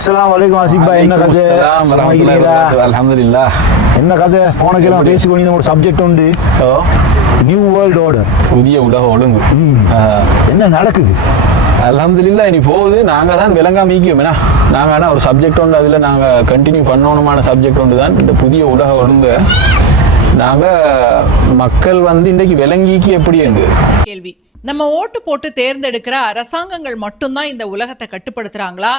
அஸ்ஸலாமு அலைக்கும் ஆசிப் பாய், என்ன கதை? அல்ஹம்துலில்லாஹ். என்ன கதை? போனக்கெல்லாம் பேசிக்கொண்டு ஒரு சப்ஜெக்ட் உண்டு, நியூ வேர்ல்ட் ஆர்டர், புதிய உலக ஒழுங்கு. என்ன நடக்குது? அல்ஹம்துலில்லாஹ் இனி போகுது. நாங்க தான் விளங்காம மீக்கியோம். நாங்க ஆனால் ஒரு சப்ஜெக்ட் உண்டு, அதில் நாங்கள் கண்டினியூ பண்ணணுமான சப்ஜெக்ட் உண்டு தான் இந்த புதிய உலக ஒழுங்கு. நாங்கள் மக்கள் இன்றைக்கு விளங்கிக்கு எப்படி இருக்கு கேள்வி. நம்ம ஓட்டு போட்டு தேர்ந்தெடுக்கிற அரசாங்கங்கள் மட்டும்தான் இந்த உலகத்தை கட்டுப்படுத்துறாங்களா,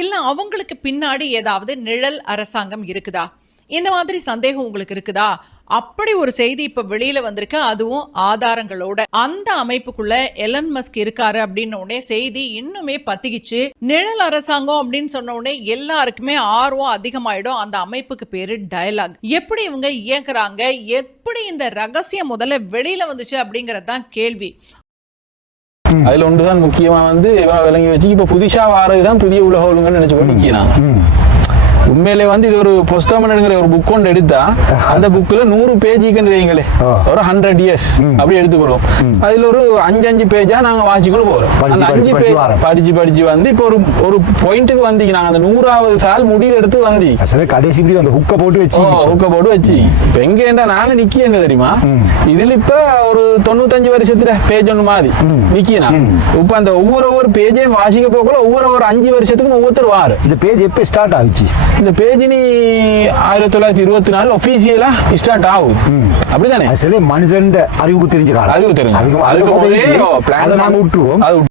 இல்ல அவங்களுக்கு பின்னாடி ஏதாவது நிழல் அரசாங்கம் இருக்குதா? இந்த மாதிரி சந்தேகம் உங்களுக்கு இருக்குதா? அப்படி ஒரு செய்தி இப்ப வெளியில வந்திருக்கு, அதுவும் ஆதாரங்களோட. அந்த அமைப்புக்குள்ள எலன் மஸ்க் இருக்காரு அப்படின்னு உடனே செய்தி இன்னுமே பத்திக்கிச்சு. நிழல் அரசாங்கம் அப்படின்னு சொன்ன உடனே எல்லாருக்குமே ஆர்வம் அதிகமாயிடும். அந்த அமைப்புக்கு பேரு டயலாக். எப்படி இவங்க இயங்குறாங்க, எப்படி இந்த ரகசியம் முதல்ல வெளியில வந்துச்சு அப்படிங்கறதுதான் கேள்வி. அதுல ஒன்றுதான் முக்கியமா விளங்கி வச்சு இப்ப புதுசா வாரதுதான் புதிய உலக ஒழுங்குன்னு நினைச்சு போய் நிக்கிறாங்க. உண்மையிலே இது ஒரு புஸ்தகம்ங்கிற ஒரு புக் ஒன்று எடுத்தா அந்த புக்ல 100 பேஜுக்குன்னு வைங்களே, ஒரு 100 years அப்படி எடுத்துக்கிறோம். அதுல ஒரு 5 பேஜா நாங்க வாசிக்கொள்ள போறோம். அந்த 5 பேஜ் படிச்சு இப்ப ஒரு பாயிண்ட்டுக்கு வந்தீங்க. நாங்க அந்த 100வது சால் முடிவு எடுத்து கடைசி அந்த ஹுக்க போட்டு வச்சு இப்ப எங்க நாங்க நிக்கியங்க தெரியுமா? இதுல இப்ப ஒரு 95 வருஷத்துல பேஜ் ஒண்ணு மாதிரி நிக்கினா. இப்ப அந்த ஒவ்வொரு பேஜையும் வாசிக்க போகல ஒவ்வொரு 5 வருஷத்துக்கும் ஒவ்வொருத்தர் வாரு. இந்த பேஜ் எப்ப ஸ்டார்ட் ஆச்சு? இந்த பேஜ் நீ 1924 ஒபிஷியலா ஸ்டார்ட் ஆகுது. அப்படிதானே? சில மனுஷன் அறிவுக்கு தெரிஞ்ச காலம்.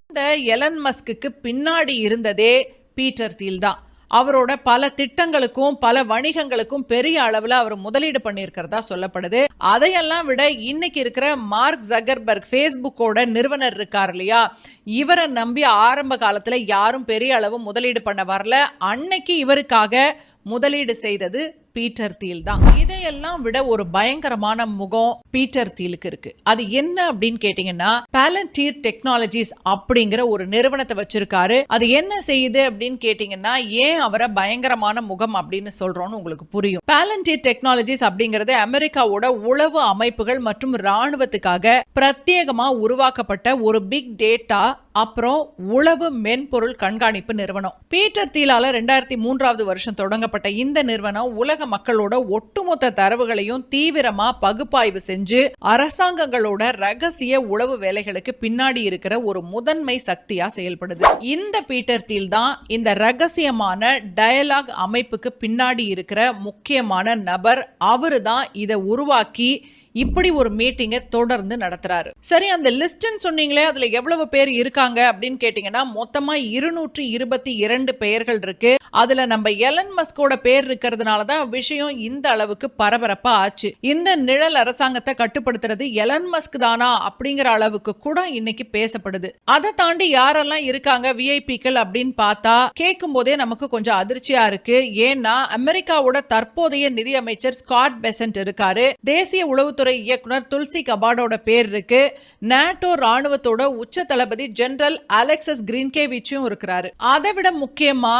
இந்த எலன் மஸ்க்கு பின்னாடி இருந்ததே பீட்டர் தீல் தான். அவரோட பல திட்டங்களுக்கும் பல வணிகங்களுக்கும் பெரிய அளவுல அவர் முதலீடு பண்ணியிருக்கிறதா சொல்லப்படுது. அதையெல்லாம் விட இன்னைக்கு இருக்கிற மார்க் ஜக்கர்பர்க், ஃபேஸ்புக்கோட நிறுவனர் இருக்கார் இல்லையா, இவரை நம்பி ஆரம்ப காலத்துல யாரும் பெரிய அளவு முதலீடு பண்ண வரல. அன்னைக்கு இவருக்காக முதலீடு செய்தது பீட்டர் தீல் தான். இதையெல்லாம் விட ஒரு பயங்கரமான முகம் பீட்டர் தீலுக்கு இருக்கு. அது என்ன அப்படின்னு கேட்டீங்கன்னா, பாலன்டியர் டெக்னாலஜிஸ் அப்படிங்கிற ஒரு நிறுவனத்தை வச்சிருக்காரு. அது என்ன செய்யுது அப்படின்னு கேட்டீங்கன்னா, ஏன் அவரை பயங்கரமான முகம் அப்படின்னு சொல்றோம்னு உங்களுக்கு புரியும். பாலன்டியர் டெக்னாலஜிஸ் அப்படிங்கிறது அமெரிக்காவோட உளவு அமைப்புகள் மற்றும் ராணுவத்துக்காக பிரத்யேகமா உருவாக்கப்பட்ட ஒரு பிக் டேட்டா அப்புறம் உளவு மென்பொருள் கண்காணிப்பு நிறுவனம். பீட்டர் தீலால 2003வது வருஷம் தொடங்கப்பட்ட இந்த நிறுவனம் உலக மக்களோட ஒட்டுமொத்த தரவுகளையும் தீவிரமா பகுப்பாய்வு செஞ்சு அரசாங்கங்களோட ரகசிய உளவு வேலைகளுக்கு பின்னாடி இருக்கிற ஒரு முதன்மை சக்தியா செயல்படுது. இந்த பீட்டர் தீல் தான் இந்த ரகசியமான டயலாக் அமைப்புக்கு பின்னாடி இருக்கிற முக்கியமான நபர். அவரு தான் இதை உருவாக்கி இப்படி ஒரு மீட்டிங்கை தொடர்ந்து நடத்துறாரு. சரி, அந்த லிஸ்ட்னு சொன்னீங்களே, அதுல எவ்வளவு பேர் இருக்காங்க அப்படின்னு கேட்டீங்கன்னா, மொத்தமா 222 பெயர்கள் இருக்கு. அதுல நம்ம எலன் மஸ்கோட பேர் இருக்கிறதுனாலதான் விஷயம் இந்த அளவுக்கு பரபரப்பா ஆச்சு. இந்த நிழல் அரசாங்கத்தை கட்டுப்படுத்துறது எலன் மஸ்க் தானா அப்படிங்கிற அளவுக்கு கூட இன்னைக்கு பேசப்படுது. அதை தாண்டி யாரெல்லாம் இருக்காங்க விஐபிக்கள் அப்படின்னு பார்த்தா கேட்கும் போதே நமக்கு கொஞ்சம் அதிர்ச்சியா இருக்கு. ஏன்னா அமெரிக்காவோட தற்போதைய நிதி அமைச்சர் ஸ்காட் பெசன்ட் இருக்காரு. தேசிய உளவுத்துறை இயக்குனர் துல்சி கபாடோட பேர் இருக்கு. நாட்டோ ராணுவத்தோட உச்ச தளபதி ஜெனரல் அலெக்சஸ் கிரீன்கேவிச்சும் இருக்கிறாரு. அதை விட முக்கியமா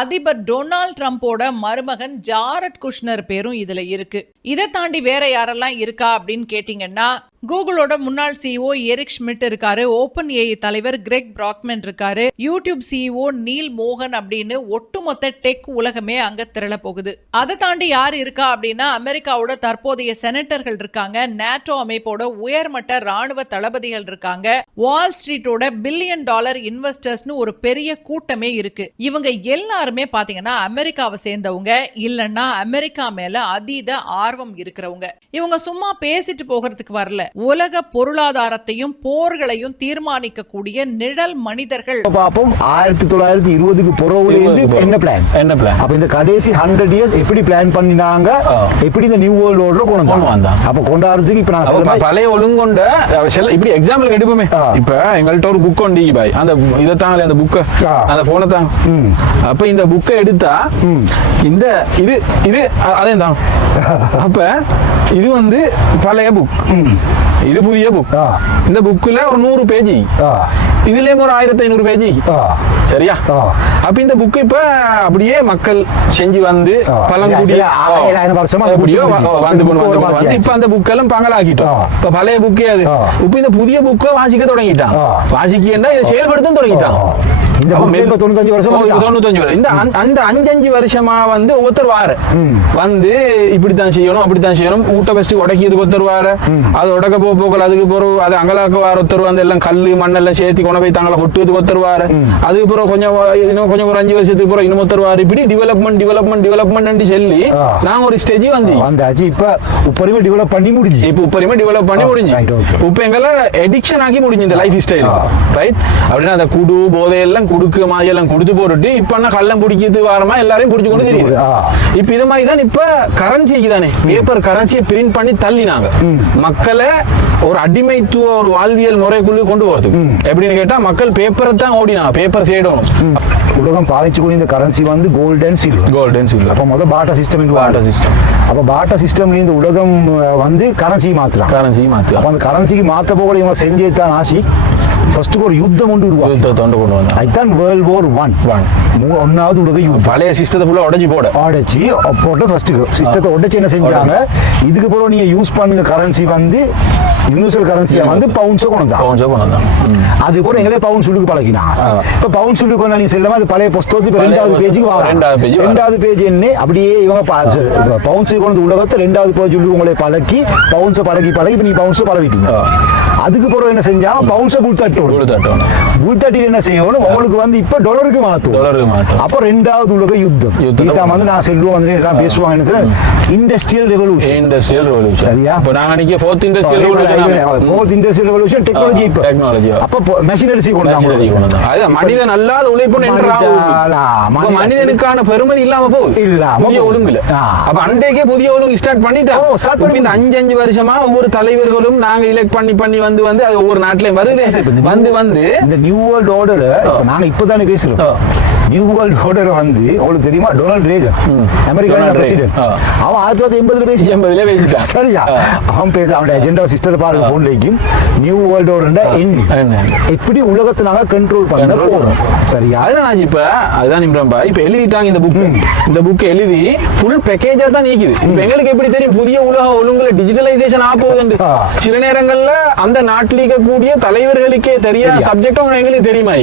அதிபர் டொனால்ட் ட்ரம்போட மருமகன் ஜாரட் குஷ்னர் பேரும் இதுல இருக்கு. இதை தாண்டி வேற யாரெல்லாம் இருக்கா அப்படின்னு கேட்டீங்கன்னா, கூகுளோட முன்னாள் சிஇஓ எரிக் ஷ்மிட் இருக்காரு. ஓபன் ஏஐ தலைவர் கிரெக் பிராக்மன் இருக்காரு. யூடியூப் சிஇஓ நீல் மோகன் அப்படின்னு ஒட்டுமொத்த டெக் உலகமே அங்க திரள போகுது. அதை தாண்டி யார் இருக்கா அப்படின்னா, அமெரிக்காவோட தற்போதைய செனட்டர்கள் இருக்காங்க. நாட்டோ அமைப்போட உயர்மட்ட ராணுவ தளபதிகள் இருக்காங்க. வால் ஸ்ட்ரீட்டோட $1 பில்லியன் இன்வெஸ்டர்ஸ்னு ஒரு பெரிய கூட்டமே இருக்கு. இவங்க எல்லாருமே பாத்தீங்கன்னா அமெரிக்காவை சேர்ந்தவங்க, இல்லன்னா அமெரிக்கா மேல அதீத ஆர்வம் இருக்கிறவங்க. இவங்க சும்மா பேசிட்டு போகிறதுக்கு வரல. உலக பொருளாதாரத்தையும் போர்களையும் தீர்மானிக்க கூடிய நிழல் மனிதர்கள். பாப்போம் 1920க்கு பிறகு என்ன பிளான் அப்ப இந்த கடைசி 100 years எப்படி பிளான் பண்ணினாங்க, எப்படி இந்த நியூ வேர்ல்ட் ஆர்டர் கொண்டு வந்தாங்க. அப்ப கொண்டாடுறதுக்கு இப்ப நான் சொல்றேன், பழைய ஒழுங்கொண்ட இப்படி எக்ஸாம்பிள் எடுப்போமே. இப்ப எங்கள்ட்ட ஒரு புக் உண்டு பாய், அந்த இத தாங்களே அந்த புக்க அந்த போன தான். அப்ப இந்த புக்கை எடுத்தா இந்த இது இது அதே தான். அப்ப இது பழைய புக், இது புதிய புக். இந்த புக்ல ஒரு 100 பேஜ், இதுலயும் ஒரு 1500 பேஜ். சரியா? அப்ப இந்த புக் இப்ப அப்படியே மக்கள் செஞ்சு வந்து பழங்குடி வந்து கொண்டு வந்து இப்ப அந்த புக் எல்லாம் பங்கலாக்கிட்டோம். இப்ப பழைய புக்கே அது. இப்ப இந்த புதிய புக்கை வாசிக்க தொடங்கிட்டான். வாசிக்கன்னா இதை செயல்படுத்த தொடங்கிட்டான். இந்த 95 வருஷம் 95 வருஷம். இந்த அந்த 5 வருஷமா வந்து ஒருத்தர் வார வந்து இப்படித்தான் செய்யணும் அப்படித்தான் செய்யணும். ஊட்ட வச்சு உடைக்கிறதுக்கு ஒருத்தர் வார, அது உடக்க போக்கல அதுக்கு பிறகு அது அங்கலாக்க வார ஒருத்தர் வந்து எல்லாம் கல்லு மண்ணெல்லாம் சேர்த்து கொண்டு போய் தங்களை ஒட்டுவதுக்கு ஒருத்தர் வார, அதுக்கு பிறகு கொஞ்சம் ஒரு 5 வருஷத்துக்கு பிறகு இன்னும் ஒருத்தர் வார. இப்படி டெவலப்மெண்ட் சொல்லி நாங்க ஒரு ஸ்டேஜ் வந்தாச்சு. இப்ப உப்பரிமை டெவலப் பண்ணி முடிஞ்சு இப்ப எங்களை எடிக்ஷன் ஆக்கி முடிஞ்சு இந்த லைஃப் ஸ்டைல். ரைட்? அப்படின்னா அந்த குடு போதை எல்லாம் குடுக்கு மாதிரி எல்லாம் கொடுத்து போட்டுட்டு இப்ப என்ன கள்ளம் பிடிக்கிறது வாரமா எல்லாரையும் பிடிச்சு கொண்டு தெரியுது. இப்ப இது மாதிரி தான் இப்ப கரன்சிக்கு தானே பேப்பர் கரன்சியை பிரிண்ட் பண்ணி தள்ளினாங்க மக்களை ஒரு அடிமைத்துவ ஒரு வாழ்வியல் முறைக்குள்ள கொண்டு போறது. எப்படின்னு கேட்டா மக்கள் பேப்பரை தான் ஓடினாங்க, பேப்பர் தேடணும். உலகம் பாவிச்சுக்கூடிய இந்த கரன்சி வந்து கோல்ட் அண்ட் சில்வர். அப்ப முதல் பாட்டா சிஸ்டம் அப்ப பாட்டா சிஸ்டம் இந்த உலகம் வந்து கரன்சி மாத்துறாங்க. அப்ப அந்த கரன்சிக்கு மாத்த போக இவங்க செஞ்சேதான் ஆசி ஃபர்ஸ்ட் ஒரு யுத்தம் ஒன்று உருவாக்குவாங்க. அதுதான் வேர்ல்ட் வார் 1வது உலக யுத்தம். பழைய சிஸ்டத்தை ஃபுல்லா உடைச்சு போட்டு ஃபர்ஸ்ட் சிஸ்டத்தை உடைச்சு என்ன செஞ்சாங்க, இதுக்கு பிறகு நீங்க யூஸ் பண்ணுங்க கரன்சி வந்து யூனிவர்சல் கரன்சியா வந்து பவுண்ட்ஸை கொண்டு வந்தாங்க. அது கூட எங்களே பவுண்ட் சுடுக்கு பழகினாங்க. இப்ப பவுண்ட் சுடுக்கு கொண்டு நீங்க செல்லாம அது பழைய புஸ்தகத்து 2வது பேஜுக்கு வாங்க. 2வது பேஜ் என்ன அப்படியே இவங்க பவுண்ட்ஸை கொண்டு உலகத்தை 2வது பேஜ் உங்களை பழக்கி பவுண்ட்ஸை பழகி இப்ப நீ பவுண்ட்ஸை பழகிட்டீங்க. அதுக்கு பிறகு என்ன செஞ்சா பவுண்ட்ஸை புல்தட்டி என்ன செய்யணும் உங்களுக்கு வந்து இப்ப டாலருக்கு மாத்தும். அப்ப 2வது உலக யுத்தம் வந்து நான் செல்வம் வந்து எல்லாம் பேசுவாங்க. இண்டஸ்ட்ரியல் ரெவல்யூஷன் சரியா? இப்ப நாங்க நிக்க ஃபோர்த் இண்டஸ்ட்ரியல் ரெவல்யூஷன் டெக்னாலஜி அப்ப மெஷினரிஸ் கொண்டு வந்தாங்க. அது மனிதன் அல்லாத உழைப்பு மனிதனுக்கான பெருமதி இல்லாம போகுது. புதிய ஒழுங்குல அப்ப அன்றைக்கே புதிய ஒழுங்கு ஸ்டார்ட் பண்ணிட்டாங்க. இந்த 5 வருஷமா ஒவ்வொரு தலைவர்களும் நாங்க எலெக்ட் பண்ணி வந்து அது ஒவ்வொரு நாட்டிலையும் வருது வந்து இந்த நியூ வேர்ல்ட் ஆர்டர் நாங்க இப்பதானே பேசுறோம். நியூ வேர்ல்ட் ஆர்டர் வந்து உங்களுக்கு தெரியுமா, டொனால்ட் ரேகன் அமெரிக்கா பிரசிடென்ட், அவன் 1980 பேசிட்டான். சரியா? அவன் அவன் அஜெண்டா சிஸ்டத்தை பாருங்க போன்லைக்கும் நியூ வேர்ல்ட் ஆர்டர் எப்படி உலகத்தை நாங்க கண்ட்ரோல் பண்ண போறோம். சரியா? அதுதான் இப்ப அதுதான் நிம்ரம்பா இப்ப எழுதிட்டாங்க இந்த புக் எழுதி ஃபுல் பேக்கேஜா தான் நீக்குது. இப்ப எங்களுக்கு எப்படி தெரியும் புதிய உலக ஒழுங்குல டிஜிட்டலைசேஷன் ஆகுது. சில நேரங்கள்ல அந்த நாட்டில் இருக்கக்கூடிய தலைவர்களுக்கே தெரியாத சப்ஜெக்டும் எங்களுக்கு தெரியுமா?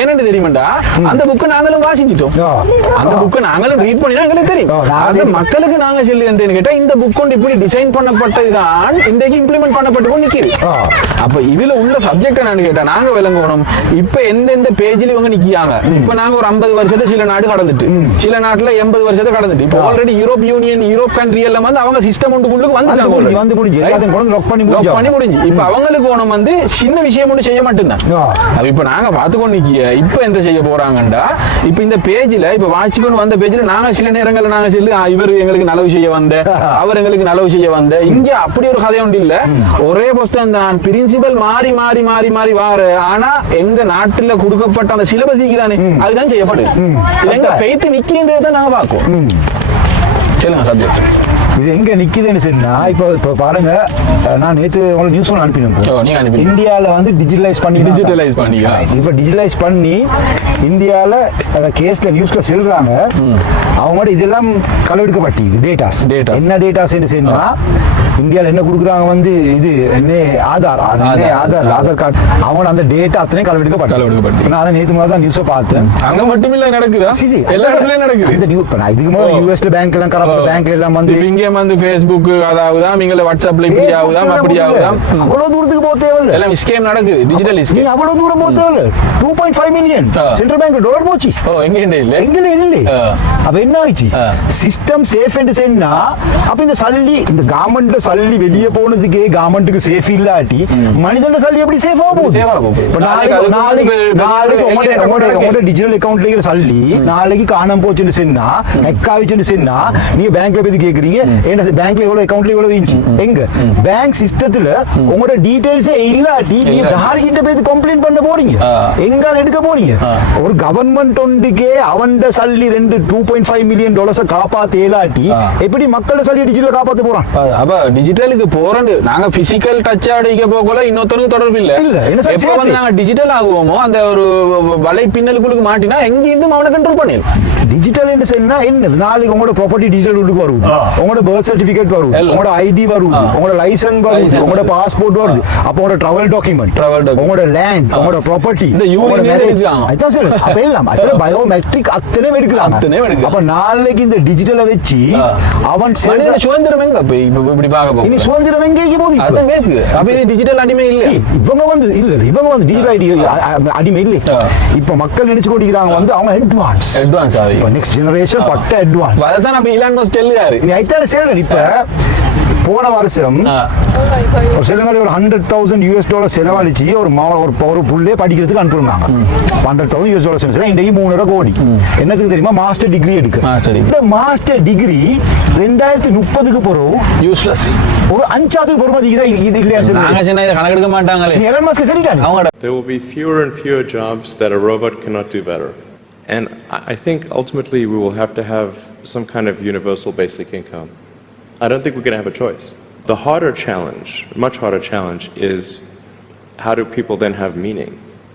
ஏன்னு தெரியுமாண்டா அந்த புக் நாங்களும் வாசிச்சிட்டோம். அந்த புக் நாங்களும் ரீட் பண்ணினா எங்களுக்கு தெரியும். அந்த மக்களுக்கு நாங்க சொல்லி தந்தேன்னு கேட்டா இந்த புக் கொண்டு இப்படி டிசைன் பண்ணப்பட்டதுதான் இன்றைக்கு இம்ப்ளிமெண்ட் பண்ணப்பட்டு கொண்டு நிக்குது. அப்ப இதுல உள்ள சப்ஜெக்ட் என்னன்னு கேட்டா நாங்க விளங்கணும். இப்ப எந்தெந்த பேஜ்ல இவங்க நிக்கிறாங்க. இப்ப நாங்க ஒரு 50 வருஷத்தை சில நாடு கடந்துட்டு, சில நாட்டுல 80 வருஷத்தை கடந்துட்டு, இப்ப already Europe union Europe country எல்லாம் வந்து அவங்க சிஸ்டம் ஒன்றுக்குள்ளுக்கு வந்துட்டாங்க. இப்ப அவங்களுக்கு ஓனம் வந்து சின்ன விஷயம் ஒன்று செய்ய மாட்டேன். இப்ப நாங்க பாத்துக்கொண்டு நிக்கிய இப்ப எந்த செய்ய போறாங்கண்டா இப்ப இந்த பேஜ்ல இப்ப வாட்சிக்கொண்டு வந்த பேஜ்ல நாங்க சில நேரங்கள்ல நாங்க சொல்லி இவர் எங்களுக்கு நலவு செய்ய வந்த அவர் எங்களுக்கு நலவு செய்ய வந்த இங்க அப்படி ஒரு கதை ஒன்று இல்ல. ஒரே புஸ்தகம் தான், பிரின்சிபல் மாறி மாறி மாறி மாறி வார. ஆனா எங்க நாட்டுல கொடுக்கப்பட்ட அந்த சிலபஸ் தானே அதுதான் செய்யப்படுது. எங்க பெய்த்து நிக்கிறதை நாங்க பார்ப்போம். சொல்லுங்க சப்ஜெக்ட் இது எங்க நிக்குதுன்னு சொன்னா இப்ப பாருங்க, நான் நேற்று உங்களுக்கு நியூஸ் ஒன்று அனுப்பினேன். இந்தியாவில் வந்து டிஜிட்டலைஸ் பண்ணி இப்ப டிஜிட்டலைஸ் பண்ணி இந்தியாவில் கேஸ்ல நியூஸ்ல செல்றாங்க. அவங்க இதெல்லாம் களவெடுக்கப்பட்டு டேட்டாஸ் என்ன டேட்டாஸ் சொன்னா இந்தியாவில் என்ன கொடுக்குறாங்க வந்து இது என்ன ஆதார் கார்டு அவங்க அந்த டேட்டா அத்தனை களவெடுக்கப்பட்டு. நான் அதை நேற்று முதல்ல நியூஸை பார்த்தேன். அங்க மட்டும் இல்ல நடக்குது, எல்லா இடத்துலயும் நடக்குது. இதுக்கு முதல்ல யூஎஸ்ல பேங்க் எல்லாம் கரப்ட் பேங்க் எல்லாம் வந்து வந்து Facebook அதாவது நீங்க வாட்ஸ்அப்ல இப்படி ஆகுதா அப்படி ஆகுதா அவ்வளவு தூரத்துக்கு போக தேவையில்லை. எல்லாம் ஸ்கேம் நடக்குது, டிஜிட்டல் ஸ்கேம். அவ்வளவு தூரம் போக தேவையில்லை. 2.5 மில்லியன் சென்ட்ரல் பேங்க் டாலர் போச்சு. எங்க இல்ல அப்ப என்ன ஆயிடுச்சு, சிஸ்டம் சேஃப் என்று சொன்னா அப்ப இந்த சல்லி இந்த கவர்மெண்ட் சல்லி வெளியே போனதுக்கு கவர்மெண்ட்டுக்கு சேஃப் இல்லாட்டி மனிதன் சல்லி எப்படி சேஃபா போகுது? நாளைக்கு உங்களோட டிஜிட்டல் அக்கவுண்ட்ல இருக்கிற சல்லி நாளைக்கு காணாம போச்சுன்னு சொன்னா ஹேக் ஆயிடுச்சுன்னு சொன்னா நீங்க பேங்க்ல போய் கேக்குறீங்க என்ன பேங்க்ல எவ்வளவு அக்கவுண்ட்ல எவ்வளவு இருந்துச்சு? எங்க பேங்க் சிஸ்டத்துல உங்களோட டீடைல்ஸே இல்லாட்டி நீங்க யார்கிட்ட போய் கம்ப்ளைண்ட் பண்ண போறீங்க? எங்கால எடுக்க போறீங்க? ஒரு கவர்மெண்ட் ஒன்றுக்கே அவன்ட சல்லி 2.5 மில்லியன் டாலர்ஸ் காப்பாத்த இயலாட்டி எப்படி மக்களோட சல்லி டிஜிட்டல் காப்பாத்த போறான்? அப்ப டிஜிட்டலுக்கு போறோம் நாங்க பிசிக்கல் டச் அடிக்க போகல இன்னொருத்தனுக்கு தொடர்பு இல்ல எப்ப வந்து நாங்க டிஜிட்டல் ஆகுவோமோ அந்த ஒரு வலை பின்னலுக்குள்ள மாட்டினா எங்கிருந்து அவனை கண்ட்ரோல் பண்ணிடலாம். டிஜிட்டல் என்ன சொன்னா என்னது நாளைக்கு உங்களோட ப்ராப்பர்ட்டி டிஜிட்டல் உள்ளுக்கு வருது, உங்களோட பர்த் சர்டிபிகேட் வருது, உங்களோட ஐடி வருது, உங்களோட லைசன்ஸ் வருது, உங்களோட பாஸ்போர்ட் வருது, அப்ப உங்களோட டிராவல் டாக்குமெண்ட், உங்களோட லேண்ட், உங்களோட ப்ராப்பர்ட்டி, உங்களோட மேரேஜ், அதான் சார் அப்ப எல்லாம் அசல பயோமெட்ரிக் அத்தனை எடுக்கலாம். அப்ப நாளைக்கு இந்த டிஜிட்டலை வச்சு அவன் சுதந்திரம் எங்க இப்படி பார்க்க இனி சுதந்திரம் எங்க போகுது? அதான் கேக்கு. அப்ப இது டிஜிட்டல் அடிமை இல்ல. இவங்க வந்து டிஜிட்டல் ஐடி அடிமை இல்ல. இப்ப மக்கள் நினைச்சு கொண்டிருக்காங்க வந்து அவங்க அட்வான்ஸ் நெக்ஸ்ட் ஜெனரேஷன் பட்ட அட்வான்ஸ். அதான் நம்ம இலான் மஸ்க் சொல்லுறாரு. நீ ஐத்தான சேரல. இப்ப போன வருஷம் ஒரு செலவாளி ஒரு $100,000 செலவழிச்சு ஒரு புள்ளைய படிக்கிறதுக்கு அனுப்புறாங்க. $100,000 செலவு இன்றைக்கு $3.5 கோடி. என்னதுக்கு தெரியுமா? மாஸ்டர் டிகிரி எடுக்க. இந்த மாஸ்டர் டிகிரி 2030க்கு போறோம் யூஸ்லெஸ். ஒரு 5வது பொறுமதி இது இல்லையா சார்? நாங்க சொன்னா இத கணக்கு எடுக்க மாட்டாங்களே. எலன் மஸ்க் சரிட்டானே. There will be fewer and fewer jobs that a robot cannot do better. And I think ultimately we will have to have some kind of universal basic income. I don't think we're going to have a choice. The harder challenge, much harder challenge, is how do people then have meaning?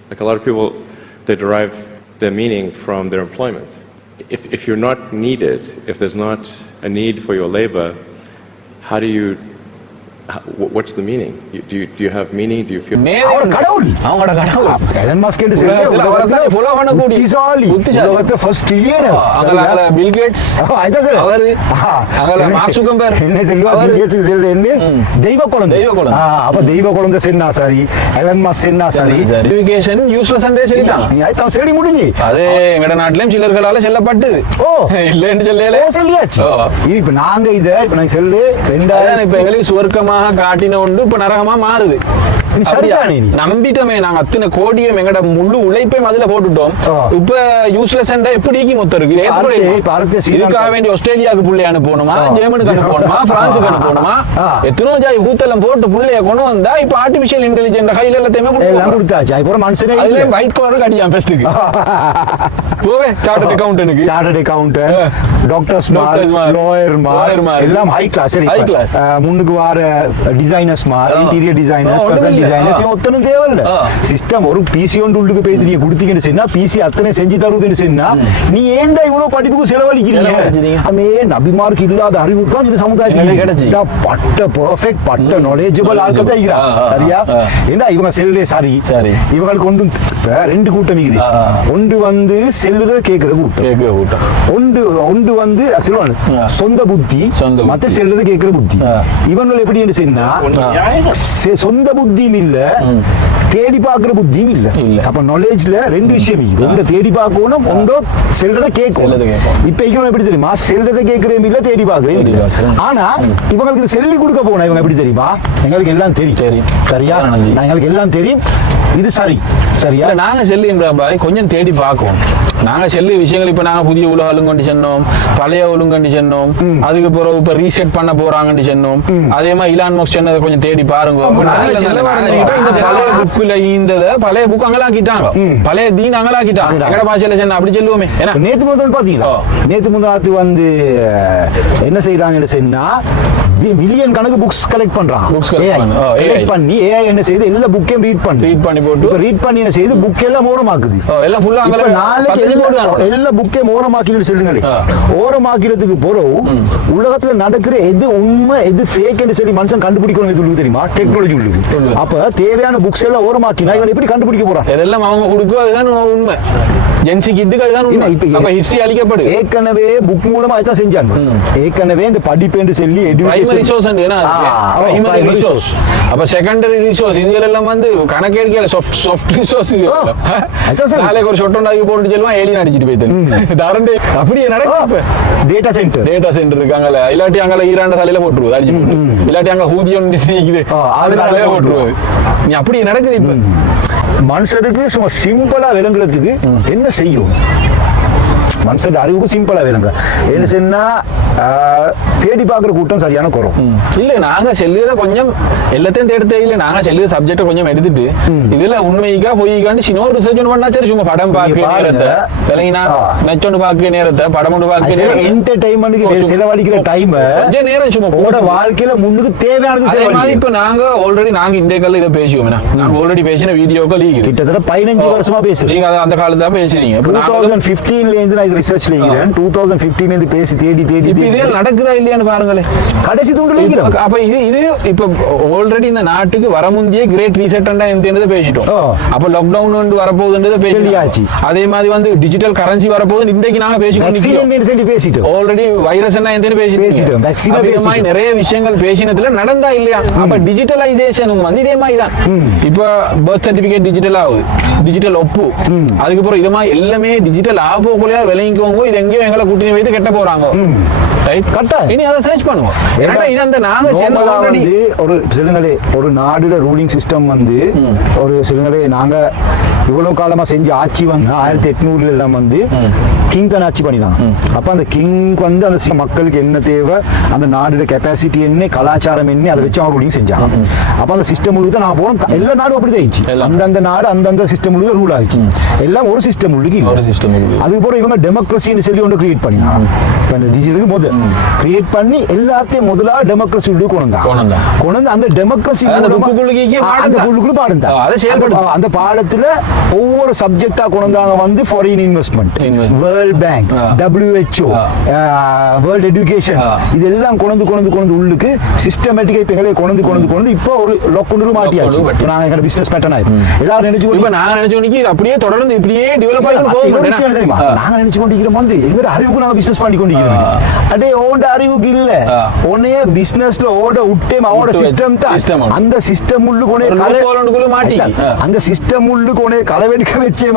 Like a lot of people, they derive their meaning from their employment. If you're not needed, if there's not a need for your labor, how do you what's the meaning? Do you have meaning? Do you feel? அவங்களோட கடவுள் Elon Musk என்று சொல்லி உலகத்துல புத்திசாலி, உலகத்துல first trillionaire அங்கல Bill Gates, ஐதா sir அவர் அங்கல மார்க் சுகம்பர் என்ன சொல்லுவா? பில் கேட்ஸ் சொல்றது என்ன? தெய்வ குழந்தை. அப்ப தெய்வ குழந்தை சென்னா சரி, எலன் மஸ்க் சென்னா சரி, எஜுகேஷன் யூஸ்லெஸ் அண்டே சொல்லிட்டாங்க. நீ ஐதா சரி முடிஞ்சு அது எங்கட நாட்டிலும் சிலர்களால செல்லப்பட்டது. ஓ இல்லன்னு சொல்லல சொல்லியாச்சு. இப்ப நாங்க இத இப்ப நான் சொல்றே 2000 இப்ப எங்களுக்கு சுவர்க்கமா காட்டின ஒன்று இப்ப நரகமா மாறுது. நம்பிட்டோமே நாங்க அத்தனை கோடியும் எங்கட முழு உழைப்பையும் அதுல போட்டுட்டோம். இப்ப யூஸ்லெஸ் எப்படி மொத்தம் இருக்கு. இதுக்காக வேண்டிய ஆஸ்திரேலியாவுக்கு புள்ளைய அனுப்பணுமா, ஜெர்மனுக்கு அனுப்பணுமா, பிரான்ஸுக்கு அனுப்பணுமா, எத்தனோ ஜாய் கூத்தெல்லாம் போட்டு புள்ளைய கொண்டு வந்தா இப்ப ஆர்டிபிஷியல் இன்டெலிஜென்ட் கையில எல்லாத்தையுமே கொடுத்தாச்சு. இப்போ மனுஷனே அதுல ஒயிட் கலர் கடியாம் ஃபர்ஸ்ட்க்கு போவே chartered accountant, doctor smart, lawyer மார் எல்லாம் ஹை கிளாஸ். சரி முன்னுக்கு வர டிசைனர்ஸ் மார், இன்டீரியர் டிசைனர்ஸ், ஃபேஷன் டிசைனர்ஸ் ஒத்தனும் தேவையில்லை. சிஸ்டம் ஒரு பிசி ஒன்று உள்ளுக்கு போய் நீங்க கொடுத்தீங்கன்னு சொன்னா பிசி அத்தனை செஞ்சு தருவதுன்னு சொன்னா நீ ஏன்டா இவ்வளவு படிப்புக்கு செலவழிக்கிறீங்க? நபிமார்க்கு இல்லாத அறிவு தான் இது சமுதாயத்துக்கு பட்ட பெர்ஃபெக்ட் பட்ட நாலேஜபிள் ஆட்கள் தான் இருக்கிறாங்க. சரியா? ஏன்னா இவங்க செல்லே சரி இவங்களுக்கு ஒன்று ரெண்டு கூட்டம் இருக்குது. ஒன்று வந்து செல்லுறது கேட்கிற கூட்டம், ஒன்று வந்து சொந்த புத்தி, மத்த செல்லுறது கேட்கிற புத்தி. இவங்க எப்படி என்று சொன்னா சொந்த புத்தியும் இல்ல, தேடி பார்க்கிற புத்தியும் இல்ல. அப்ப நாலேஜ்ல ரெண்டு விஷயம் இருக்குது. ஒன்று தேடி பார்க்கணும், ஒன்றோ செல்றதை கேட்கணும். இப்ப எப்படி தெரியுமா? செல்றதை கேட்கிறேன் இல்ல, தேடி பார்க்கிறேன் இல்ல. ஆனா இவங்களுக்கு சொல்லி கொடுக்க போனா இவங்க எப்படி தெரியுமா? எங்களுக்கு எல்லாம் தெரியும். சரியா? எங்களுக்கு எல்லாம் தெரியும். இது சரியா? நாங்க செல்லி கொஞ்சம் தேடி பார்க்கணும். நாங்க செல்லு விஷயங்கள் இப்ப நாங்க புதிய உலக ஒழுங்கொண்டு சென்னோம், பழைய ஒழுங்கொண்டு சென்னோம், அதுக்கு பிறகு இப்ப ரீசெட் பண்ண போறாங்கன்னு சொன்னோம். அதே மாதிரி இலான் மஸ்க் சொன்னதை கொஞ்சம் தேடி பாருங்க. புக்குல ஈந்தத பழைய புக் அங்கலாக்கிட்டாங்க, பழைய தீன் அங்கலாக்கிட்டாங்க. எங்கட பாஷையில சொன்ன அப்படி சொல்லுவோமே. நேத்து முதல் பாத்தீங்களா? நேத்து முதலாத்து வந்து என்ன செய்யறாங்கன்னு சொன்னா மில்லியன் கணக்கு புக்ஸ் கலெக்ட் பண்றாங்க. பண்ணி ஏஐ என்ன செய்து எல்லா புக்கையும் ரீட் பண்ணி போட்டு ரீட் பண்ணி என்ன செய்து புக் எல்லாம் ஓரமாக்குது. எல்லாம் ஃபுல்லா நாளைக்கு எல்லா புக்கையும் ஓரமாக்கின்னு சொல்லுங்க. ஓரமாக்கிறதுக்கு போறோம் உலகத்துல நடக்கிற எது உண்மை எது ஃபேக் என்று சொல்லி மனுஷன் கண்டுபிடிக்கணும். இது உள்ளது தெரியுமா? டெக்னாலஜி உள்ளது. அப்ப தேவையான புக்ஸ் எல்லாம் ஓரமாக்கினா இவன் எப்படி கண்டுபிடிக்க போறான்? இதெல்லாம் அவங்க கொடுக்கும். அதுதான் உண்மை. ஜென்சிக்கு இதுக்கு அதுதான் உண்மை. இப்ப ஹிஸ்டரி அளிக்கப்படு. ஏற்கனவே புக் மூலமா அதான் செஞ்சாங்க. ஏற்கனவே இந்த படிப்பேன்னு சொல்லி பிரைமரி ரிசோர்ஸ் பிரைமரி ரிசோர்ஸ். அப்ப செகண்டரி ரிசோர்ஸ் இதுகளெல்லாம் வந்து கணக்கேடுக்கல சாஃப்ட் ரிசோர்ஸ். நாளைக்கு ஒரு ஷொட் ஒன்றாக்கி போட்டு சொல்லுவான், ஏலியன் அடிச்சிட்டு போயிட்டு அப்படியே நடக்கும். டேட்டா சென்டர் இருக்காங்கல்ல, இல்லாட்டி அங்கே ஈரான் தலையில போட்டுருவது அடிச்சு போட்டு, இல்லாட்டி அங்க ஹூதியம் தலையில போட்டுருவது. நீ அப்படியே நடக்குது. இப்ப மனுஷனுக்கு சும்மா சிம்பிளா விளங்குறதுக்கு என்ன செய்யும்? மனுஷன் அறிவுக்கு சிம்பிளா விளங்க என்ன சொன்னா தேடி பார்க்குற கூட்டம் சரியான குறம். இல்ல நாங்க செல்லுத கொஞ்சம் எல்லாத்தையும் தேடுதே இல்ல, நாங்க செல்லுத சப்ஜெக்ட கொஞ்சம் எடுத்துட்டு இதுல உண்மைக்கா பொய்க்கான்னு சின்ன ரிசர்ச் ஒன்று பண்ணா சரி, சும்மா படம் பார்க்க நேரத்தை விலகினா மெச்சொண்டு பார்க்க நேரத்தை படம் ஒன்று பார்க்க என்டர்டைன்மெண்ட்டுக்கு செலவழிக்கிற டைம் கொஞ்சம் நேரம் சும்மா உங்களோட வாழ்க்கையில முன்னுக்கு தேவையானது அதே மாதிரி இப்ப நாங்க ஆல்ரெடி நாங்க இந்த கால இதை பேசுவோம், நாங்க ஆல்ரெடி பேசின வீடியோக்கள் கிட்டத்தட்ட 15 வருஷமா பேசுறீங்க. நீங்க அந்த காலத்துல தான் பேசுறீங்க. 2015ல இருந்து நான் ரிசர்ச்ல இருக்கிறேன். 2015ல இருந்து பேசி தேடி இது நடக்குதா இல்லையான்னு பாருங்களேன். கடைசி துண்டுல இருக்கிறோம். அப்ப இது இப்ப ஆல்ரெடி இந்த நாட்டுக்கு வர முந்தைய கிரேட் ரீசெட் எந்தது பேசிட்டோம். அப்ப லாக்டவுன் வந்து வரப்போகுதுன்றதை பேசியாச்சு. அதே மாதிரி வந்து டிஜிட்டல் கரன்சி வரப்போகுது இன்றைக்கு நாங்க பேசிட்டோம். ஆல்ரெடி வைரஸ் என்ன எந்தன்னு பேசிட்டோம். அதே மாதிரி நிறைய விஷயங்கள் பேசினதுல நடந்தா இல்லையா. அப்ப டிஜிட்டலைசேஷனும் வந்து இதே மாதிரி தான். இப்ப பர்த் சர்டிபிகேட் டிஜிட்டல் ஆகுது, டிஜிட்டல் ஒப்பு, அதுக்கப்புறம் இது மாதிரி எல்லாமே டிஜிட்டல் ஆகப்போக்குள்ளே விளங்கிக்கோங்க. இது எங்கேயும் எங்களை கூட்டணி வைத்து கெட்ட போறாங்க. இனி அதை சர்ச் பண்ணுவோம். ஒரு சிலங்களே ஒரு நாடுல ரூலிங் சிஸ்டம் வந்து ஒரு சிலங்களே நாங்க இவ்வளவு காலமா செஞ்ச ஆட்சி வந்து 1800 எல்லாம் வந்து கிங் தான் ஆட்சி பண்ணினாங்க. அப்ப அந்த கிங் வந்து அந்த மக்களுக்கு என்ன தேவை, அந்த நாடோட கெப்பாசிட்டி என்ன, கலாச்சாரம் என்ன, அதை வச்சு அவங்க ரூலிங் செஞ்சாங்க. அப்ப அந்த சிஸ்டம் முழுக்க நான் போனோம். எல்லா நாடும் அப்படிதான் ஆயிடுச்சு. அந்தந்த நாடு அந்தந்த சிஸ்டம் முழுக்க ரூல் ஆயிடுச்சு. எல்லாம் ஒரு சிஸ்டம் முழுக்க இல்லை. அதுக்கு போற இவங்க டெமோக்ரஸின்னு சொல்லி ஒன்று கிரியேட் பண்ணினாங்க. டிஜிட்டலுக்கு முதல் கிரியேட் பண்ணி எல்லாத்தையும் முதலா டெமோக்ரஸி உள்ளுக்கு கொண்டு அந்த டெமோக்ரஸி அந்த பாடத்துல ஒவ்வொரு சப்ஜெக்டா கொண்டாங்க வந்து foreign investment, world bank, WHO, world education, இதெல்லாம் கொண்டு உள்ளுக்கு சிஸ்டமேட்டிக்கா இப்ப எங்களை கொண்டு இப்போ ஒரு லொக்குண்டு மாட்டியாச்சு. நாங்க எங்க பிசினஸ் பேட்டர்ன் ஆயிடும். எல்லாரும் நினைச்சு இப்ப நான் நினைச்சு அப்படியே தொடர்ந்து இப்படியே டெவலப் ஆகி தெரியுமா. நாங்க நினைச்சு கொண்டிருக்கிறோம் வந்து எங்க அறிவுக்கு நாங்க பிசினஸ் பண்ணி கொண்டிருக்கிறோம். அடே ஓண்ட அறிவுக்கு இல்ல, உன்னைய பிசினஸ்ல ஓட விட்டே அவனோட சிஸ்டம் தான். அந்த சிஸ்டம் உள்ளுக்கு மாட்டி அந்த சிஸ்டம் உள்ளுக்கு உனைய களவெடுக்க வச்சே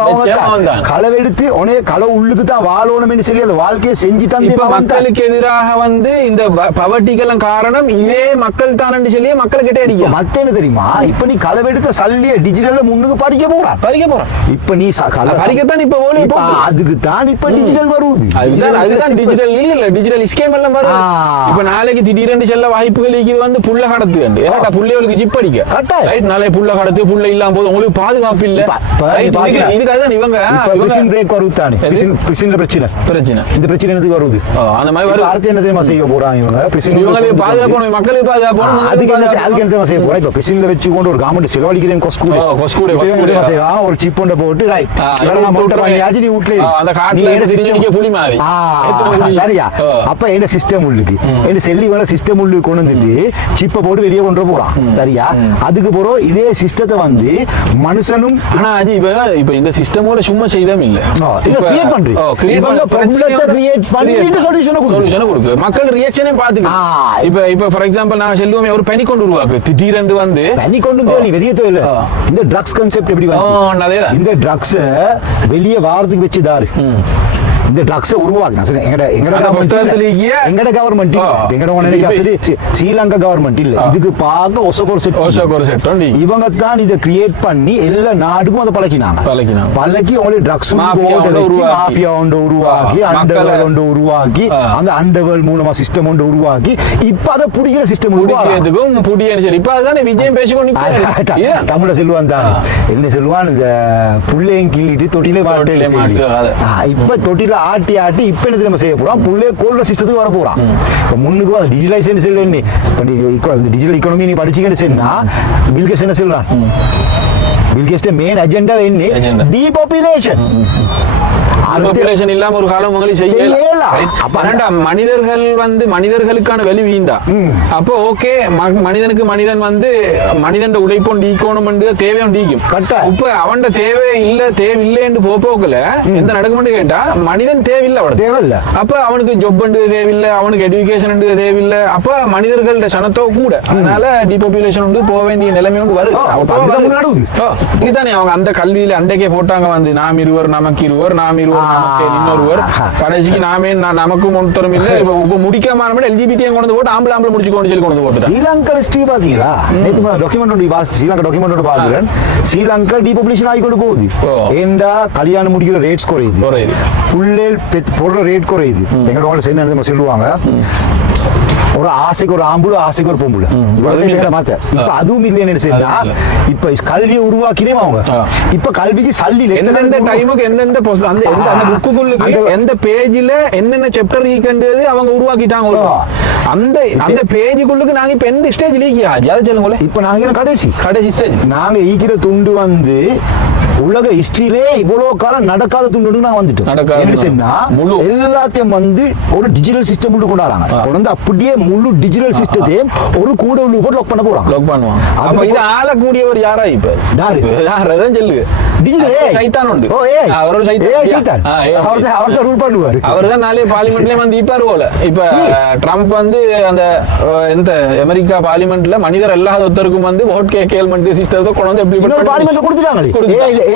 களவெடுத்து உனைய கள உள்ளுக்கு தான் வாழணும்னு சொல்லி அந்த வாழ்க்கையை செஞ்சு தந்து மக்களுக்கு எதிராக வந்து இந்த பவர்ட்டிக்கெல்லாம் காரணம் இதே மக்கள் தான் சொல்லி மக்கள் கிட்ட அடிக்கும். மத்த என்ன தெரியுமா, இப்ப நீ களவெடுத்த சல்லிய டிஜிட்டல்ல முன்னுக்கு பறிக்க போறான். இப்ப நீ பறிக்கத்தான் இப்ப அதுக்கு தான் இப்ப டிஜிட்டல் வருது. அதுதான் டிஜிட்டல் இல்ல டிஜிட்டல் ஸ்கேம் எல்லாம் வருது. இப்ப நாளைக்கு திடீரென்று செல்ல வாய்ப்புகள் இருக்குது. வந்து புள்ள கடத்து ஏன்னா புள்ளைகளுக்கு சிப் அடிக்க நாளைக்கு புள்ள கடத்து புள்ள இல்லாம போது உங்களுக்கு பாதுகாப்பு இல்ல. இதுக்காக தான் இவங்க பிரேக் வருத்தானே பிரச்சனை இந்த பிரச்சனை எதுக்கு வருது அந்த மாதிரி அடுத்து என்ன தெரியுமா செய்ய போறாங்க இவங்க பாதுகாப்பு மக்களுக்கு பாதுகாப்பு அதுக்கு என்ன செய்ய போறா. இப்ப பிசின்ல வச்சு கொண்டு ஒரு கவர்மெண்ட் செலவழிக்கிறேன் ஒரு சிப் ஒன்றை போட்டு சரியா. அப்ப என்ன சிஸ்டம் உள்ளுக்கு என்ன செல்லி வேலை சிஸ்டம் உள்ளுக்கு கொண்டு வந்துட்டு சிப்பை போட்டு வெளியே கொண்டு போறான். சரியா. அதுக்கு போறோம் இதே சிஸ்டத்தை வந்து மனுஷனும் இப்ப இந்த சிஸ்டமோட சும்மா செய்தாம இல்ல மக்கள் ரியாக்ஷனே பாத்துக்க. இப்ப ஃபார் எக்ஸாம்பிள் நான் செல்லுவோமே ஒரு பனி கொண்டு உருவாக்கு திடீரென்று வந்து பனி கொண்டு வெளியே தொழில் இந்த ட்ரக்ஸ் கான்செப்ட் எப்படி இந்த ட்ரக்ஸ் வெளியே வாரத்துக்கு வச்சுதாரு இந்த ட்ரக்ஸை உருவாக்குனா எங்கட கவர்மெண்ட் ஸ்ரீலங்கா கவர்மெண்ட் இல்ல இதுக்கு பார்க்க இவங்க தான் இதை கிரியேட் பண்ணி எல்லா நாடுக்கும் அதை பழக்கி அவங்களே ட்ரக்ஸ் மாஃபியா ஒன்று உருவாக்கி அண்டர்வேர்ல்ட் ஒன்று உருவாக்கி அந்த அண்டர்வேர்ல்ட் மூலமா சிஸ்டம் ஒன்று உருவாக்கி இப்ப அதை புடிக்கிற சிஸ்டம் விஜயம் பேசிக்கொண்டு தமிழ செல்வான் தான் என்ன செல்வான் இந்த புள்ளையும் கிள்ளிட்டு தொட்டிலே இப்ப தொட்டில ஆட்டி இப்ப என்ன நம்ம செய்ய போறோம் புள்ளே கோல்ட் சிஸ்டத்துக்கு வர போறான். முன்னுக்கு டிஜிட்டலைசேஷன் சொல்லி டிஜிட்டல் எக்கானமி நீ படிச்சுக்கிட்டு சொன்னா பில்கேட்ஸ் என்ன சொல்றான். பில்கேட்ஸ் மெயின் அஜெண்டா என்ன டீபாப்புலேஷன். பாப்புலேஷன் இல்லாம ஒரு காலம் மனிதர்கள் வந்து மனிதர்களுக்கான வெளி வீண்டா. அப்போ ஓகே மனிதனுக்கு மனிதன் வந்து மனிதன் உழைப்போம் டீக்கோணும் தேவையும் டீக்கும். இப்ப அவன் தேவையில்லைன்னு போக்கல எந்த நடக்கும்னு கேட்டா மனிதன் தேவையில்லை அவன் தேவையில்லை. அப்ப அவனுக்கு ஜொப் தேவையில்லை, அவனுக்கு எஜுகேஷன் தேவையில்லை. அப்ப மனிதர்களோட சனத்தோ கூட அதனால டீபாப்புலேஷன் வந்து போக வேண்டிய நிலைமை வந்து வருது. இதுதானே அவங்க அந்த கல்வியில அன்றைக்கே போட்டாங்க வந்து நாம் இருவர் நமக்கு இருவர் நாம் இன்னொருவர் கடைசிக்கு நமக்கும் ஒருத்தரும் இல்ல இப்ப முடிக்காம LGBT கொண்டு போட்டு ஆம்பளை முடிச்சு கொண்டு சொல்லி கொண்டு போட்டு ஸ்ரீலங்கா ஹிஸ்டரி பாத்தீங்களா நேத்து டாக்குமெண்ட் ஸ்ரீலங்கா டாக்குமெண்ட் பாக்குறேன் ஸ்ரீலங்கா டீபாப்புலேஷன் ஆகிக்கொண்டு போகுது ஏண்டா கல்யாணம் முடிக்கிற ரேட்ஸ் குறையுது புள்ளேல் போடுற ரேட் குறையுது எங்களோட என்ன சொல்லுவாங்க ஒரு ஆசைக்கு ஒரு ஆம்புல ஆசைக்கு ஒரு பொம்புல மாத்த இப்ப அதுவும் இல்லைன்னு சொன்னா இப்ப கல்வியை உருவாக்கினே அவங்க இப்ப கல்விக்கு சல்லி எந்தெந்த டைமுக்கு எந்தெந்த அந்த புக்குக்குள்ள எந்த பேஜ்ல என்னென்ன சாப்டர் ஈக்கன்றது அவங்க உருவாக்கிட்டாங்க அந்த அந்த பேஜுக்குள்ளுக்கு நாங்க இப்ப எந்த ஸ்டேஜ் லீக்கியா அதை சொல்லுங்களேன் இப்ப நாங்க கடைசி ஸ்டேஜ் நாங்க ஈக்கிற துண்டு வந்து உலக ஹிஸ்டரியிலே இவ்வளவு காலம் நடக்காத துண்டு நான் வந்துட்டோம் முழு எல்லாத்தையும் வந்து ஒரு டிஜிட்டல் சிஸ்டம் கொண்டாடுறாங்க கொண்டு அப்படியே முழு டிஜிட்டல் சிஸ்டத்தையும் ஒரு கூட உள்ள போட்டு லாக் பண்ண போறாங்க லாக் பண்ணுவாங்க அப்ப இது ஆளக்கூடியவர் யாரா இப்ப யாரதான் சொல்லுங்க டிஜிட்டல் சைத்தான் உண்டு அவர் சைத்தான் அவர்தான் ரூல் பண்ணுவாரு அவர்தான் நாளே பார்லிமெண்ட்லயே வந்து இப்பாரு போல இப்ப ட்ரம்ப் வந்து அந்த எந்த அமெரிக்கா பார்லிமெண்ட்ல மனிதர் இல்லாத ஒருத்தருக்கும் வந்து ஓட் கேல்மெண்ட் சிஸ்டத்தை கொண்டு வந்து எப்படி பார்லிமெண்ட்ல கொடுத்துட்டாங்க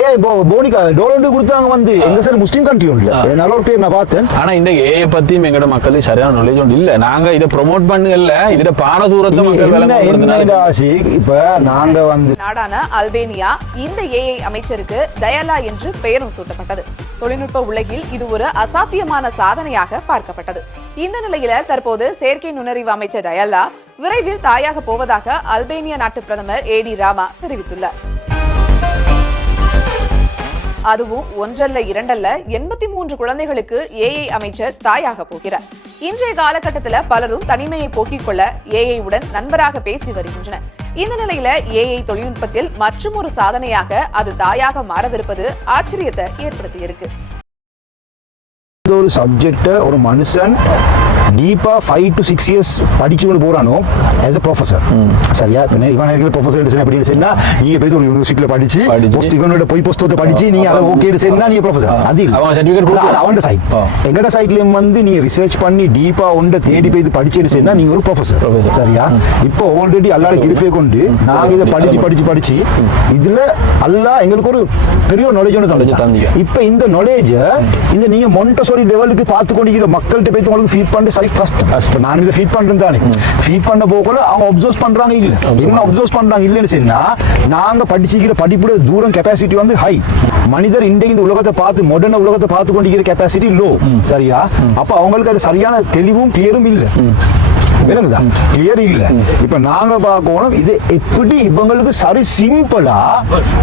போனிகா டோலண்ட் கொடுத்தாங்க வந்து எங்க சார் முஸ்லிம் கண்ட்ரி ஒன்ல நல்ல ஒரு பேர் நான் பார்த்தேன் ஆனா இந்த ஏஐ பத்தியும் எங்கட மக்களுக்கு சரியான நாலேஜ் ஒன்று இல்ல நாங்க இதை ப்ரோமோட் பண்ணல இதுல பான தூரத்தை மக்கள் இப்ப நாங்க வந்து நாடான அல்பேனியா இந்த ஏஐ அமைச்சருக்கு டயலா என்று பெயரும் சூட்டப்பட்டது. தொழில்நுட்ப உலகில் இது ஒரு அசாத்தியமான சாதனையாக பார்க்கப்பட்டது. இந்த நிலையில தற்போது செயற்கை நுண்ணறிவு அமைச்சர் டயலா விரைவில் தாயாக போவதாக அல்பேனியா நாட்டு பிரதமர் ஏடி ராமா தெரிவித்துள்ளார். அதுவும் ஒன்றல்ல இரண்டல்ல 83 குழந்தைகளுக்கு ஏஐ அமைச்சர் தாயாக போகிறார். இன்றைய காலகட்டத்தில் பலரும் தனிமையை போக்கிக் கொள்ள ஏஐ உடன் நண்பராக பேசி வருகின்றனர். இந்த நிலையில ஏஐ தொழில்நுட்பத்தில் மற்றும் ஒரு சாதனையாக அது தாயாக மாறவிருப்பது ஆச்சரியத்தை ஏற்படுத்தியிருக்கு. ஒரு சப்ஜெக்ட் ஒரு மனுஷன் டீப்பா 5 to 6 years படிச்சுட்டு போறானோ as a professor சரியா இவன் இருக்கிற ப்ரொஃபசர் எப்படி சொன்னா நீங்க போய் ஒரு யூனிவர்சிட்டில படிச்சு இவனோட போய் புத்தகத்தை படிச்சு நீங்க அதை ஓகே சொன்னா நீங்க ப்ரொஃபசர் அது அவன் சர்டிபிகேட் அவன் சைட் எங்கட சைட்லயும் வந்து நீங்க ரிசர்ச் பண்ணி டீப்பா ஒன்றை தேடி போய் படிச்சுட்டு சொன்னா நீங்க ஒரு ப்ரொஃபசர் சரியா இப்போ ஆல்ரெடி அல்லாஹ் கிருபை கொண்டு நாங்க இதை படிச்சு இதுல அல்லாஹ் எங்களுக்கு ஒரு பெரிய நாலேஜ் ஒன்று தந்தாங்க. இப்போ இந்த நாலேஜ் இந்த நீங்க மொண்டசோரி லெவலுக்கு பார்த்து கொண்டிருக்கிற மக்கள்கிட்ட போய் உங்களுக்கு ஃபீட் பண்ணி சரி கஷ்டம் நான் இதை ஃபீட் பண்றேன் தானே ஃபீட் பண்ண போகல அவங்க அப்சர்வ் பண்றாங்க இல்ல என்ன அப்சர்வ் பண்றாங்க இல்லன்னு சொன்னா நாங்க படிச்சுக்கிற படிப்புடைய தூரம் கெப்பாசிட்டி வந்து ஹை மனிதர் இன்றைக்கு இந்த உலகத்தை பார்த்து மாடர்ன் உலகத்தை பார்த்து கொண்டிருக்கிற கெப்பாசிட்டி லோ சரியா அப்ப அவங்களுக்கு அது சரியான தெளிவும் கிளியரும் இல்ல விளங்குதா கிளியர் இல்ல இப்ப நாங்க பார்க்கணும் இது எப்படி இவங்களுக்கு சரி சிம்பிளா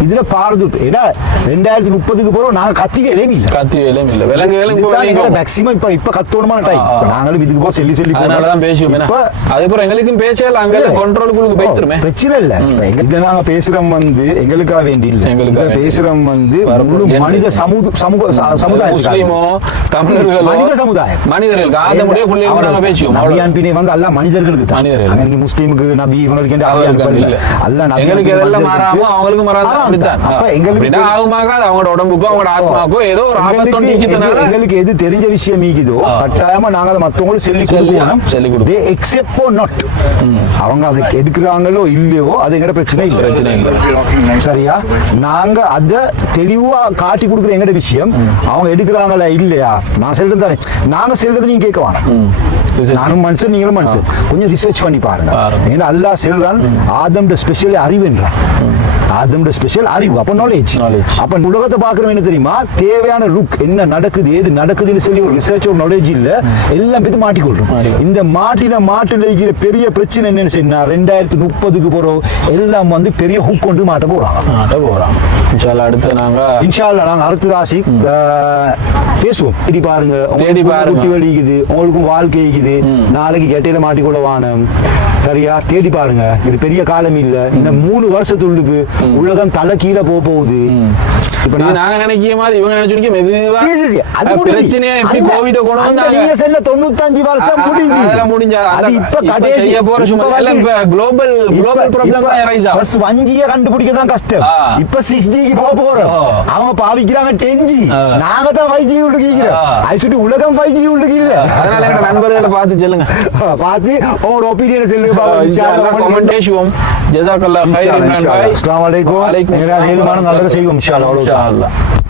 இதுல பாருது ஏன்னா 2030க்கு போறோம் நாங்க கத்திகளே இல்ல விலங்குகளும் மேக்ஸிமம் இப்ப கத்தோடமான டைம் நாங்களும் இதுக்கு போக சொல்லி அதனாலதான் பேசுவோம் அதுக்கப்புறம் எங்களுக்கும் பேசல அங்க கண்ட்ரோலுக்குள்ள போயிட்டுருமே பிரச்சனை இல்ல இதை நாங்க பேசுறோம் வந்து எங்களுக்காக வேண்டி இல்ல எங்களுக்கு பேசுறோம் வந்து மனித சமுதாயம் முஸ்லிமோ தமிழர்கள் மனித சமுதாயம் மனிதர்கள் ஆத முடிய புள்ளியமா பேசுவோம் நபியான்பினே வந்து அல்லாஹ் மனிதர்களுக்கு தான் அங்க முஸ்லிமுக்கு நபி இவங்களுக்கு அல்லாஹ் நபிகளுக்கு எல்லாம் மாறாம அவங்களுக்கு மாறாம அப்படிதான் அப்ப எங்களுக்கு ஆகுமாக அவங்களோட உடம்புக்கோ அவங்களோட ஆத்மாக்கோ ஏதோ ஒரு ஆபத்து வந்துச்சுனால எங்களுக்கு எது தெரிஞ்ச விஷயம் மீக்குதோ கட்டாயமா நாங்க அதை மத்தவங்களுக்கு சொல்லி கொடுக்கணும் they accept or not அவங்க அதை எடுக்கிறாங்களோ இல்லையோ அது எங்கட பிரச்சனை இல்லை சரியா நாங்க அதை தெளிவா காட்டி கொடுக்குற எங்கட விஷயம் அவங்க எடுக்கிறாங்களா இல்லையா நான் சொல்றது தானே நாங்க சொல்றது நீங்க கேட்க வேணாம் நானும் மனுஷன் நீங்களும் மனுஷன் கொஞ்சம் ரிசர்ச் பண்ணி பாருங்க ஏன்னா அல்லாஹ் சொல்றான் ஆதம் ஸ்பெஷல் அறிவு என்றான் ஆதம் ஸ்பெஷல் அறிவு அப்ப நாலேஜ் அப்ப உலகத்தை பாக்குறவன் என்ன தெரியுமா தேவையான லுக் என்ன நடக்குது ஏது நடக்குதுன்னு சொல்லி ஒரு ரிசர்ச் ஒரு நாலேஜ் இல்ல எல்லாம் பேத்து மாட்டிக்கொள்றோம் இந்த மாட்டில இருக்கிற பெரிய பிரச்சனை என்னன்னு சொன்னா 2030க்கு போறோம் எல்லாம் வந்து பெரிய ஹுக் கொண்டு மாட்ட போறாங்க இன்ஷா அல்லாஹ் நாங்க அடுத்த ராசி பேசுவோம் தேடி பாருங்க குட்டி வலிக்குது உங்களுக்கும் வாழ்க்கை இருக்குது நாளைக்கு கெட்டையில மாட்டிக்கொள்ள வானம் சரியா தேடி பாருங்க இது பெரிய காலம் இல்ல இன்னும் 3 வருஷத்துள்ளுக்கு உலகம் தலை கீழே போகுது இப்ப நாங்க நினைக்கிற மாதிரி இவங்க நினைச்சிருக்கோம் மெதுவா பிரச்சனையா எப்படி கோவிட் கொண்டு வந்தாங்க நீங்க சொன்ன 95 வருஷம் முடிஞ்சு அது இப்ப கடைசி போற சும்மா இப்ப குளோபல் ப்ராப்ளம் தான் ரைஸ் ஆகும் பஸ் 5G கண்டுபிடிக்க தான் கஷ்டம் இப்ப 6G க்கு போறோம் அவங்க பாவிக்கிறாங்க 10G நாங்க தான் 5G உள்ளுக்கீங்க அது சுத்தி உலகம் 5G உள்ளுக்கு இல்ல அதனால எங்க நண்பர்களை பார்த்து சொல்லுங்க பார்த்து உங்களோட ஒபினியன் சொல்லுங்க பாப்போம் இன்ஷாஅல்லாஹ் கமெண்ட் பேசுவோம் ஜஸாக்கல்லாஹ் கைர் இம்ரான் பாய் அஸ்ஸலாமு அலைக்கும் நல்லது செய்வோம் இன்ஷாஅல்லாஹ் இன்ஷாஅல்லாஹ்